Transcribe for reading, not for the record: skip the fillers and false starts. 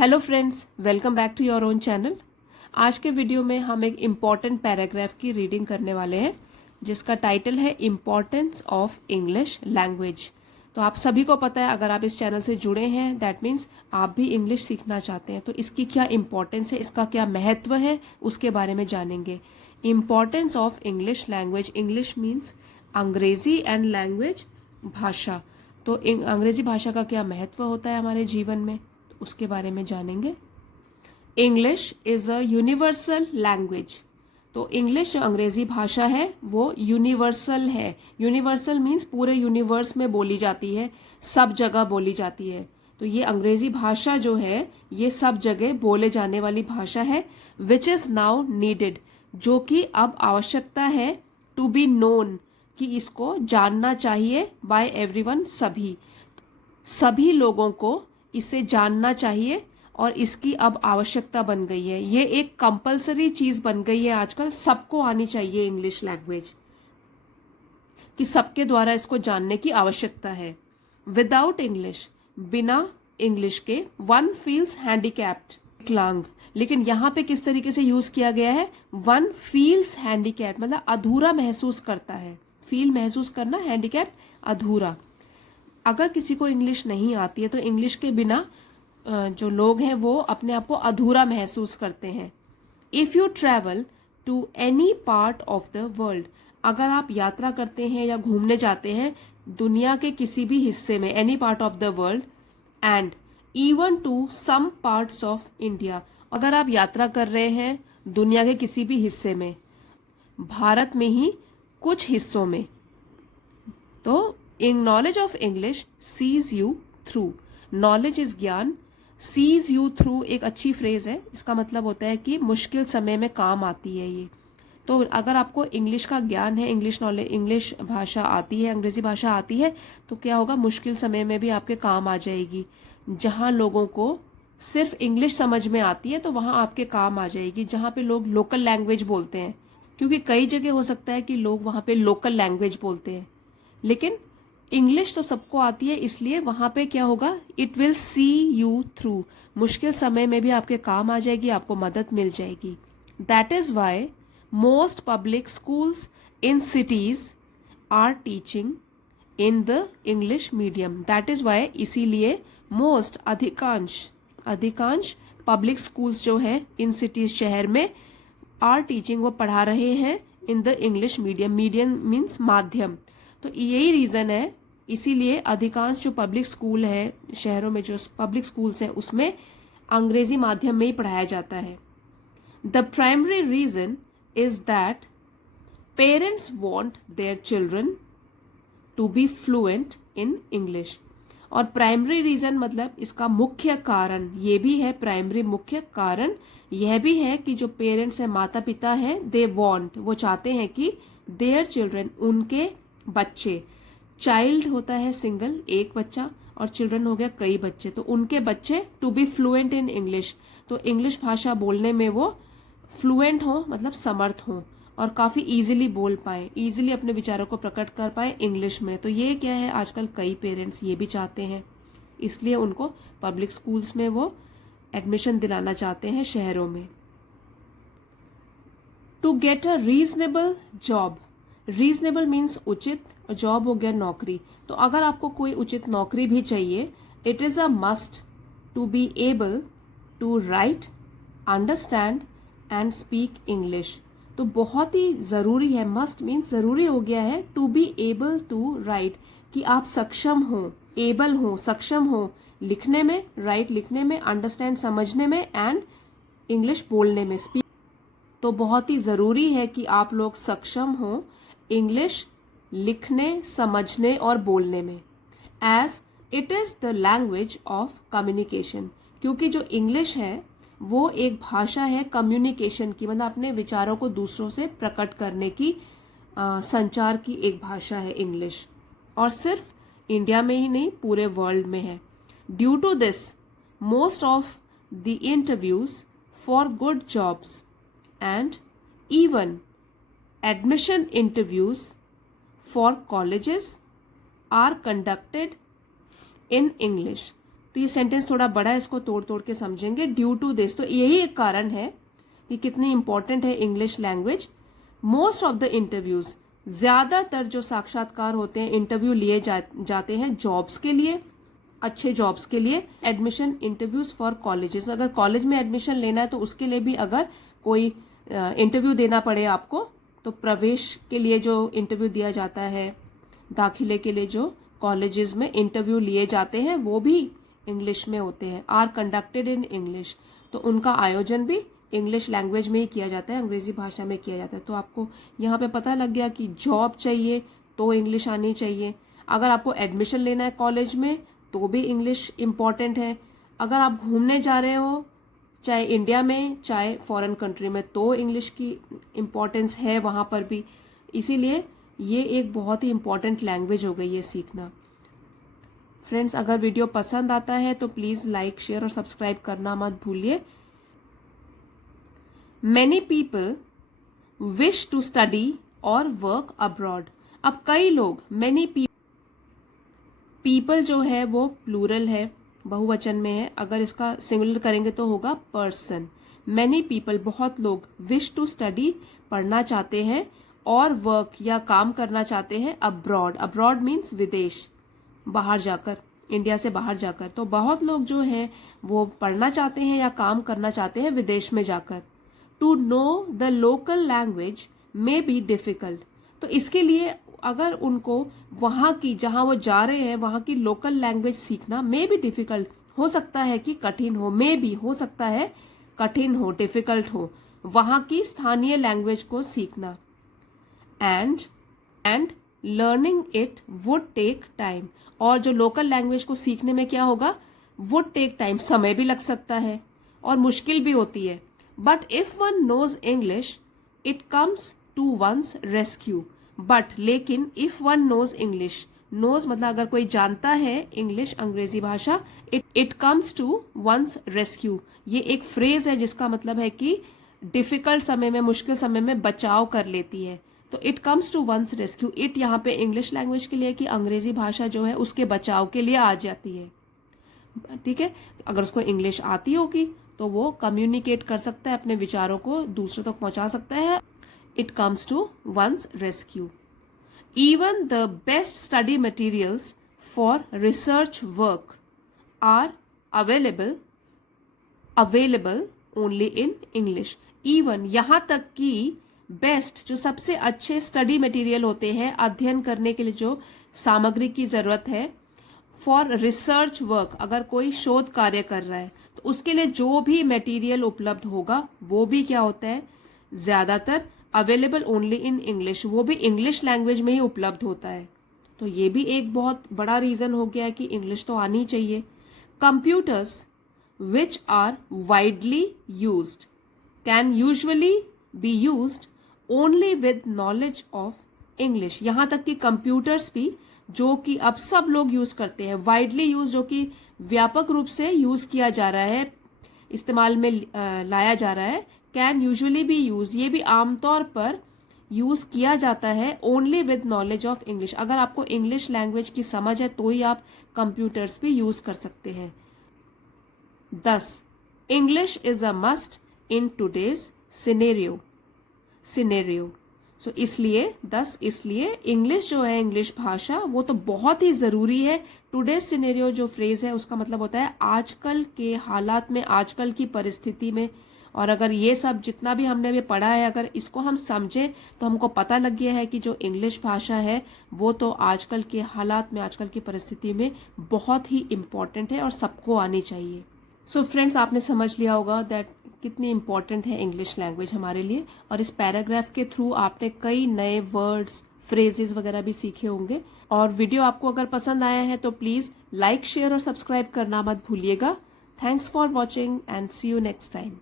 Hello friends, welcome back to your own channel. आज के video में हम एक इम्पॉर्टेंट पैराग्राफ की रीडिंग करने वाले हैं जिसका टाइटल है इम्पॉर्टेंस ऑफ इंग्लिश लैंग्वेज। तो आप सभी को पता है, अगर आप इस चैनल से जुड़े हैं दैट मीन्स आप भी इंग्लिश सीखना चाहते हैं, तो इसकी क्या इम्पॉर्टेंस है, इसका क्या महत्व है, उसके बारे में जानेंगे। Importance of English language, English means अंग्रेजी एंड लैंग्वेज भाषा। तो अंग्रेजी भाषा का क्या महत्व होता है हमारे जीवन में, उसके बारे में जानेंगे। English is a universal language. तो इंग्लिश जो अंग्रेजी भाषा है वो यूनिवर्सल है। यूनिवर्सल मीन्स पूरे यूनिवर्स में बोली जाती है, सब जगह बोली जाती है। तो ये अंग्रेजी भाषा जो है ये सब जगह बोले जाने वाली भाषा है। विच इज नाउ नीडेड, जो कि अब आवश्यकता है, टू बी नोन, कि इसको जानना चाहिए बाय एवरीवन, सभी लोगों को इसे जानना चाहिए और इसकी अब आवश्यकता बन गई है। ये एक कंपलसरी चीज बन गई है आजकल, सबको आनी चाहिए इंग्लिश लैंग्वेज, कि सबके द्वारा इसको जानने की आवश्यकता है। विदाउट इंग्लिश, बिना इंग्लिश के, वन फील्स हैंडीकैप्ड, विकलांग। लेकिन यहाँ पे किस तरीके से यूज किया गया है, वन फील्स हैंडीकैप्ड, मतलब अधूरा महसूस करता है। फील महसूस करना, हैंडीकैप्ड अधूरा। अगर किसी को इंग्लिश नहीं आती है तो इंग्लिश के बिना जो लोग हैं वो अपने आप को अधूरा महसूस करते हैं। If you travel to any part of the world, अगर आप यात्रा करते हैं या घूमने जाते हैं दुनिया के किसी भी हिस्से में, any part of the world, and even to some parts of India, अगर आप यात्रा कर रहे हैं दुनिया के किसी भी हिस्से में, भारत में ही कुछ हिस्सों में, तो in knowledge of English sees you through, knowledge is ज्ञान, सीज यू थ्रू एक अच्छी फ्रेज है। इसका मतलब होता है कि मुश्किल समय में काम आती है ये। तो अगर आपको इंग्लिश का ज्ञान है, इंग्लिश नॉलेज, इंग्लिश भाषा आती है, अंग्रेजी भाषा आती है, तो क्या होगा, मुश्किल समय में भी आपके काम आ जाएगी। जहां लोगों को सिर्फ इंग्लिश समझ में आती है तो वहां आपके काम आ जाएगी। जहां पे लोग लोकल लैंग्वेज बोलते हैं, क्योंकि कई जगह हो सकता है कि लोग वहां पे लोकल लैंग्वेज बोलते हैं, लेकिन इंग्लिश तो सबको आती है, इसलिए वहां पे क्या होगा, it will see you through, मुश्किल समय में भी आपके काम आ जाएगी, आपको मदद मिल जाएगी। That is why most public schools in cities are teaching in the English medium. That is why, इसीलिए मोस्ट, अधिकांश पब्लिक स्कूल्स जो है इन सिटीज, शहर में, आर टीचिंग, वो पढ़ा रहे हैं इन the English medium. Medium means माध्यम। तो यही रीजन है, इसीलिए अधिकांश जो पब्लिक स्कूल है शहरों में, जो पब्लिक स्कूल्स हैं उसमें अंग्रेजी माध्यम में ही पढ़ाया जाता है। The primary reason is that parents want their children to be fluent in English. और प्राइमरी रीजन मतलब इसका मुख्य कारण ये भी है, प्राइमरी मुख्य कारण यह भी है कि जो पेरेंट्स हैं, माता पिता हैं, दे वांट, वो चाहते हैं कि देयर चिल्ड्रन, उनके बच्चे, चाइल्ड होता है सिंगल, एक बच्चा, और चिल्ड्रन हो गया कई बच्चे, तो उनके बच्चे to be fluent in English, तो इंग्लिश भाषा बोलने में वो फ्लुएंट हो, मतलब समर्थ हो, और काफी इजीली बोल पाए, इजीली अपने विचारों को प्रकट कर पाए इंग्लिश में। तो ये क्या है, आजकल कई पेरेंट्स ये भी चाहते हैं, इसलिए उनको पब्लिक स्कूल्स में वो एडमिशन दिलाना चाहते हैं शहरों में। To get a reasonable job, reasonable means उचित, और जॉब हो गया नौकरी। तो अगर आपको कोई उचित नौकरी भी चाहिए, it is a must to be able to write, understand and speak English. तो बहुत ही जरूरी है, मस्ट मीन्स जरूरी हो गया है, to be able to write, कि आप सक्षम हो, एबल हो, सक्षम हो लिखने में, राइट लिखने में, अंडरस्टैंड समझने में, एंड इंग्लिश बोलने में, स्पीक। तो बहुत ही जरूरी है कि आप लोग सक्षम हो इंग्लिश लिखने, समझने और बोलने में, as it is the language of communication, क्योंकि जो इंग्लिश है वो एक भाषा है कम्युनिकेशन की, मतलब अपने विचारों को दूसरों से प्रकट करने की, संचार की एक भाषा है इंग्लिश, और सिर्फ इंडिया में ही नहीं, पूरे वर्ल्ड में है। Due to this, most of the interviews for good jobs and even admission interviews for colleges are conducted in English। तो तो ये सेंटेंस थोड़ा बड़ा है, इसको तोड़ तोड़ के समझेंगे। ड्यू टू दिस, तो यही एक कारण है कि कितनी इंपॉर्टेंट है English language. Most of the interviews, ज्यादातर जो साक्षात्कार होते हैं, इंटरव्यू लिए जाते हैं जॉब्स के लिए, अच्छे जॉब्स के लिए। एडमिशन इंटरव्यूज फॉर कॉलेजेस, अगर कॉलेज में एडमिशन लेना है तो उसके लिए भी अगर कोई इंटरव्यू देना पड़े आपको, तो प्रवेश के लिए जो इंटरव्यू दिया जाता है, दाखिले के लिए जो कॉलेजेस में इंटरव्यू लिए जाते हैं वो भी इंग्लिश में होते हैं। आर कंडक्टेड इन इंग्लिश, तो उनका आयोजन भी इंग्लिश लैंग्वेज में ही किया जाता है, अंग्रेजी भाषा में किया जाता है। तो आपको यहाँ पे पता लग गया कि जॉब चाहिए तो इंग्लिश आनी चाहिए। अगर आपको एडमिशन लेना है कॉलेज में तो भी इंग्लिश इम्पॉर्टेंट है। अगर आप घूमने जा रहे हो चाहे इंडिया में चाहे फॉरेन कंट्री में, तो इंग्लिश की इम्पोर्टेंस है वहां पर भी। इसीलिए ये एक बहुत ही इम्पॉर्टेंट लैंग्वेज हो गई है सीखना। फ्रेंड्स, अगर वीडियो पसंद आता है तो प्लीज लाइक, शेयर और सब्सक्राइब करना मत भूलिए। Many people wish to study or work abroad. अब कई लोग, many people जो है वो प्लूरल है, बहुवचन में है। अगर इसका सिंगुलर करेंगे तो होगा पर्सन। many people, बहुत लोग, wish to study, पढ़ना चाहते हैं, और वर्क या काम करना चाहते हैं अब्रॉड। अब्रॉड मीन्स विदेश, बाहर जाकर, इंडिया से बाहर जाकर। तो बहुत लोग जो हैं वो पढ़ना चाहते हैं या काम करना चाहते हैं विदेश में जाकर। To know the local language may be difficult, तो इसके लिए अगर उनको वहां की, जहां वो जा रहे हैं वहां की लोकल लैंग्वेज सीखना मे बी डिफिकल्ट, हो सकता है कि कठिन हो, मे बी हो सकता है कठिन हो, डिफिकल्ट हो वहां की स्थानीय लैंग्वेज को सीखना। And learning it would take time, और जो लोकल लैंग्वेज को सीखने में क्या होगा, वुड टेक टाइम, समय भी लग सकता है और मुश्किल भी होती है। But if one knows English it comes to one's rescue. But लेकिन if one knows English, knows मतलब अगर कोई जानता है इंग्लिश, अंग्रेजी भाषा, it comes to one's rescue, ये एक फ्रेज है जिसका मतलब है कि डिफिकल्ट समय में, मुश्किल समय में बचाव कर लेती है। तो it comes to one's rescue, it यहाँ पे इंग्लिश लैंग्वेज के लिए कि अंग्रेजी भाषा जो है उसके बचाव के लिए आ जाती है। ठीक है, अगर उसको इंग्लिश आती होगी तो वो कम्युनिकेट कर सकता है, अपने विचारों को दूसरों तक पहुंचा सकता है। It comes to one's rescue. Even the best study materials for research work are available only in English. Even, यहां तक कि बेस्ट, जो सबसे अच्छे स्टडी मटेरियल होते हैं, अध्ययन करने के लिए जो सामग्री की जरूरत है, फॉर रिसर्च वर्क, अगर कोई शोध कार्य कर रहा है तो उसके लिए जो भी मटेरियल उपलब्ध होगा वो भी क्या होता है, ज्यादातर अवेलेबल ओनली इन इंग्लिश, वो भी इंग्लिश लैंग्वेज में ही उपलब्ध होता है। तो ये भी एक बहुत बड़ा रीजन हो गया कि इंग्लिश तो आनी चाहिए। Computers which are widely used can usually be used only with knowledge of English. यहां तक कि कंप्यूटर्स भी जो कि अब सब लोग यूज करते हैं, वाइडली यूज, जो कि व्यापक रूप से यूज किया जा रहा है, इस्तेमाल में लाया जा रहा है, कैन यूजुअली बी यूज, ये भी आमतौर पर यूज किया जाता है only with knowledge of English. अगर आपको इंग्लिश लैंग्वेज की समझ है तो ही आप कंप्यूटर्स भी यूज कर सकते हैं। 10. English is a must in today's scenario. So इसलिए इंग्लिश जो है, इंग्लिश भाषा, वो तो बहुत ही जरूरी है। टुडे सिनेरियो जो फ्रेज है उसका मतलब होता है आजकल के हालात में, आजकल की परिस्थिति में। और अगर ये सब जितना भी हमने अभी पढ़ा है, अगर इसको हम समझे तो हमको पता लग गया है कि जो इंग्लिश भाषा है वो तो आजकल के हालात में, आजकल की परिस्थिति में बहुत ही इम्पोर्टेंट है और सबको आनी चाहिए। सो फ्रेंड्स, आपने समझ लिया होगा दैट कितनी इम्पोर्टेंट है इंग्लिश लैंग्वेज हमारे लिए। और इस पैराग्राफ के थ्रू आपने कई नए वर्ड्स, फ्रेजेस वगैरह भी सीखे होंगे। और वीडियो आपको अगर पसंद आया है तो प्लीज लाइक, शेयर और सब्सक्राइब करना मत भूलिएगा। Thanks for watching and see you next time.